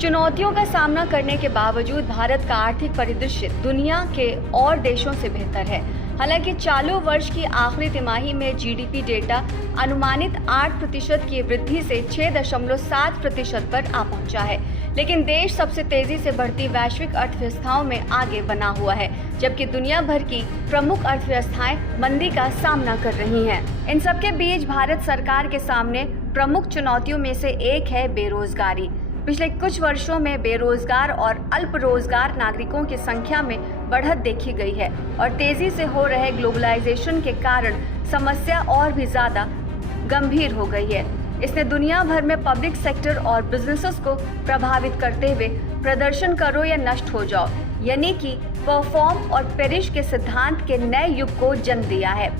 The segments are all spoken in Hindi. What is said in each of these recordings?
चुनौतियों का सामना करने के बावजूद भारत का आर्थिक परिदृश्य दुनिया के और देशों से बेहतर है। हालांकि चालू वर्ष की आखिरी तिमाही में जीडीपी डेटा अनुमानित 8% की वृद्धि से 6.7% पर आ पहुंचा है, लेकिन देश सबसे तेजी से बढ़ती वैश्विक अर्थव्यवस्थाओं में आगे बना हुआ है, जबकि दुनिया भर की प्रमुख अर्थव्यवस्थाएं मंदी का सामना कर रही हैं। इन सबके बीच भारत सरकार के सामने प्रमुख चुनौतियों में से एक है बेरोजगारी। पिछले कुछ वर्षों में बेरोजगार और अल्प रोजगार नागरिकों की संख्या में बढ़त देखी गई है और तेजी से हो रहे ग्लोबलाइजेशन के कारण समस्या और भी ज़्यादा गंभीर हो गई है। इसने दुनिया भर में पब्लिक सेक्टर और बिजनेसेस को प्रभावित करते हुए प्रदर्शन करो या नष्ट हो जाओ, यानी कि परफॉर्म और पेरिश के सिद्धांत के नए युग को जन्म दिया है।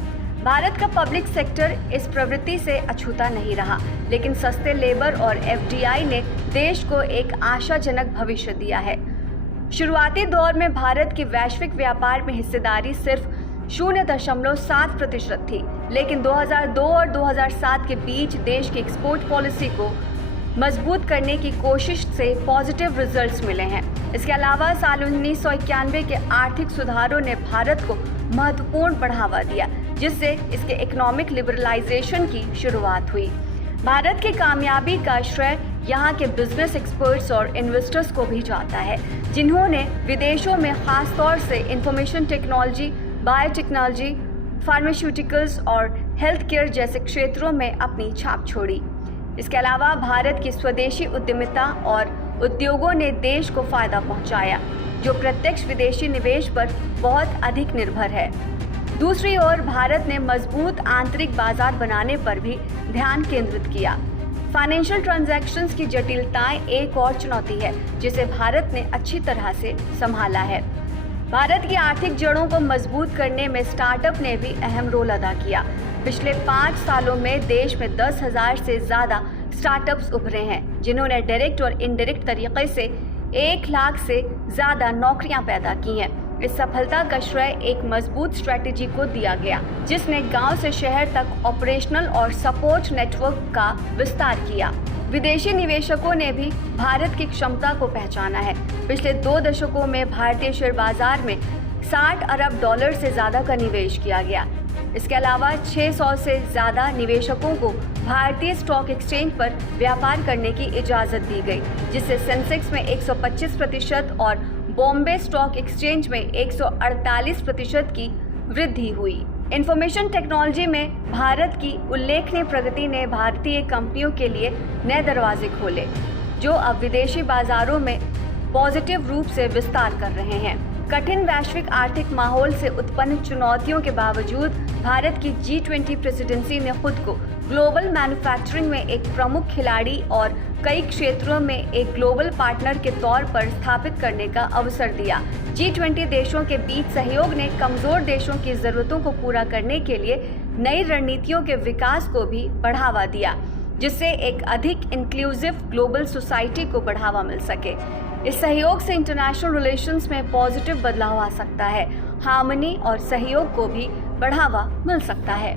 भारत का पब्लिक सेक्टर इस प्रवृत्ति से अछूता नहीं रहा, लेकिन सस्ते लेबर और एफडीआई ने देश को एक आशाजनक भविष्य दिया है। शुरुआती दौर में भारत की वैश्विक व्यापार में हिस्सेदारी सिर्फ 0.7% थी, लेकिन 2002 और 2007 के बीच देश की एक्सपोर्ट पॉलिसी को मजबूत करने की कोशिश से पॉजिटिव रिजल्ट्स मिले हैं। इसके अलावा साल 1991 के आर्थिक सुधारों ने भारत को महत्वपूर्ण बढ़ावा दिया, जिससे इसके इकोनॉमिक लिबरलाइजेशन की शुरुआत हुई। भारत की कामयाबी का श्रेय यहाँ के बिजनेस एक्सपर्ट्स और इन्वेस्टर्स को भी जाता है, जिन्होंने विदेशों में खास तौर से इंफॉर्मेशन टेक्नोलॉजी, बायोटेक्नोलॉजी, फार्मास्यूटिकल्स और हेल्थ केयर जैसे क्षेत्रों में अपनी छाप छोड़ी। इसके अलावा भारत की स्वदेशी उद्यमिता और उद्योगों ने देश को फायदा पहुंचाया, जो प्रत्यक्ष विदेशी निवेश पर बहुत अधिक निर्भर है। दूसरी ओर भारत ने मजबूत आंतरिक बाजार बनाने पर भी ध्यान केंद्रित किया। फाइनेंशियल ट्रांजैक्शंस की जटिलताएं एक और चुनौती है, जिसे भारत ने अच्छी तरह से संभाला है। भारत की आर्थिक जड़ों को मजबूत करने में स्टार्टअप ने भी अहम रोल अदा किया। पिछले 5 सालों में देश में 10,000 से ज़्यादा स्टार्टअप्स उभरे हैं, जिन्होंने डायरेक्ट और इनडायरेक्ट तरीके से 1 लाख से ज़्यादा नौकरियां पैदा की हैं। इस सफलता का श्रेय एक मजबूत स्ट्रैटेजी को दिया गया, जिसने गांव से शहर तक ऑपरेशनल और सपोर्ट नेटवर्क का विस्तार किया। विदेशी निवेशकों ने भी भारत की क्षमता को पहचाना है। पिछले 2 दशकों में भारतीय शेयर बाजार में $60 अरब से ज़्यादा का निवेश किया गया। इसके अलावा 600 से ज़्यादा निवेशकों को भारतीय स्टॉक एक्सचेंज पर व्यापार करने की इजाज़त दी गई, जिससे सेंसेक्स में 125% और बॉम्बे स्टॉक एक्सचेंज में 148% की वृद्धि हुई। इंफॉर्मेशन टेक्नोलॉजी में भारत की उल्लेखनीय प्रगति ने भारतीय कंपनियों के लिए नए दरवाजे खोले, जो अब विदेशी बाजारों में पॉजिटिव रूप से विस्तार कर रहे हैं। कठिन वैश्विक आर्थिक माहौल से उत्पन्न चुनौतियों के बावजूद भारत की G20 प्रेसिडेंसी ने खुद को ग्लोबल मैन्युफैक्चरिंग में एक प्रमुख खिलाड़ी और कई क्षेत्रों में एक ग्लोबल पार्टनर के तौर पर स्थापित करने का अवसर दिया। G20 देशों के बीच सहयोग ने कमजोर देशों की जरूरतों को पूरा करने के लिए नई रणनीतियों के विकास को भी बढ़ावा दिया, जिससे एक अधिक इंक्लूसिव ग्लोबल सोसाइटी को बढ़ावा मिल सके। इस सहयोग से इंटरनेशनल रिलेशंस में पॉजिटिव बदलाव आ सकता है, हार्मनी और सहयोग को भी बढ़ावा मिल सकता है।